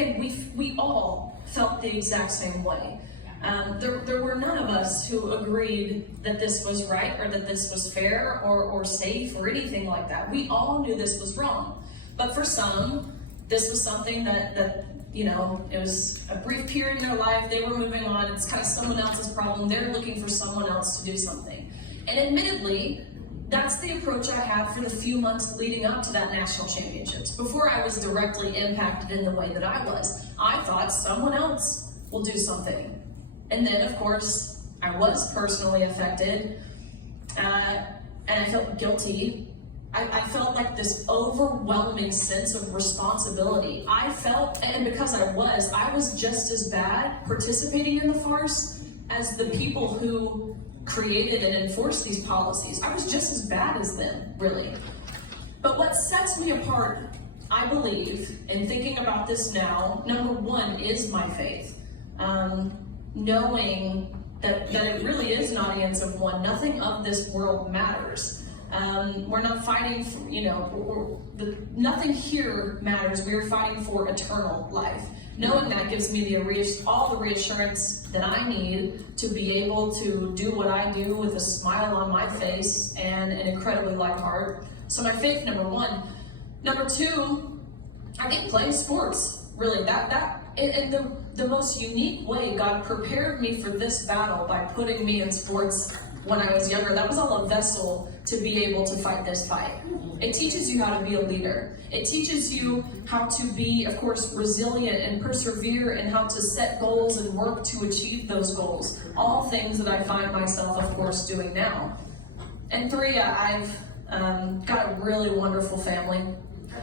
again, we all felt the exact same way. There were none of us who agreed that this was right or that this was fair or safe or anything like that. We all knew this was wrong. But for some, this was something that it was a brief period in their life. They were moving on. It's kind of someone else's problem. They're looking for someone else to do something. And admittedly, that's the approach I had for the few months leading up to that national championships. Before I was directly impacted in the way that I was, I thought someone else will do something. And then, of course, I was personally affected, and I felt guilty. I felt like this overwhelming sense of responsibility. I felt, and because I was just as bad participating in the farce as the people who created and enforced these policies. I was just as bad as them, really. But what sets me apart, I believe, in thinking about this now, number one is my faith. Knowing that it really is an audience of one. Nothing of this world matters. We're not fighting for, nothing here matters. We are fighting for eternal life. Knowing that gives me all the reassurance that I need to be able to do what I do with a smile on my face and an incredibly light heart. So my faith, number one. Number two, I think playing sports, really, in the most unique way, God prepared me for this battle by putting me in sports when I was younger. That was all a vessel to be able to fight this fight. It teaches you how to be a leader. It teaches you how to be, of course, resilient and persevere and how to set goals and work to achieve those goals. All things that I find myself, of course, doing now. And three, I've got a really wonderful family.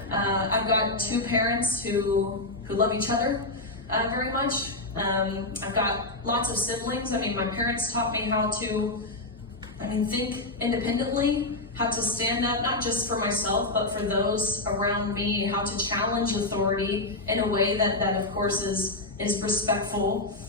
I've got two parents who love each other very much. I've got lots of siblings. My parents taught me how to think independently, how to stand up, not just for myself, but for those around me, how to challenge authority in a way that of course, is respectful.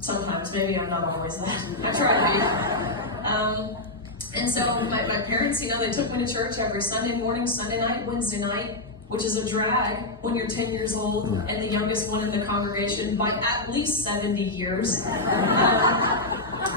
Sometimes, maybe I'm not always that. I try to be. And so my parents, they took me to church every Sunday morning, Sunday night, Wednesday night, which is a drag when you're 10 years old and the youngest one in the congregation by at least 70 years.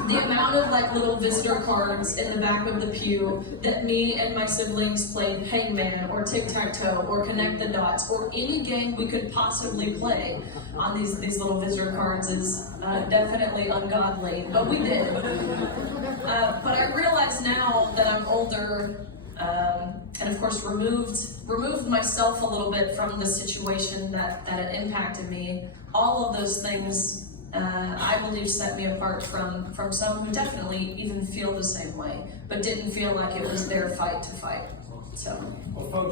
The amount of little visitor cards in the back of the pew that me and my siblings played Hangman or Tic-Tac-Toe or Connect the Dots or any game we could possibly play on these little visitor cards is definitely ungodly, but we did. But I realize now that I'm older, and of course removed myself a little bit from the situation that had impacted me. All of those things I believe set me apart from some who definitely even feel the same way, but didn't feel like it was their fight to fight. So. Well, folks.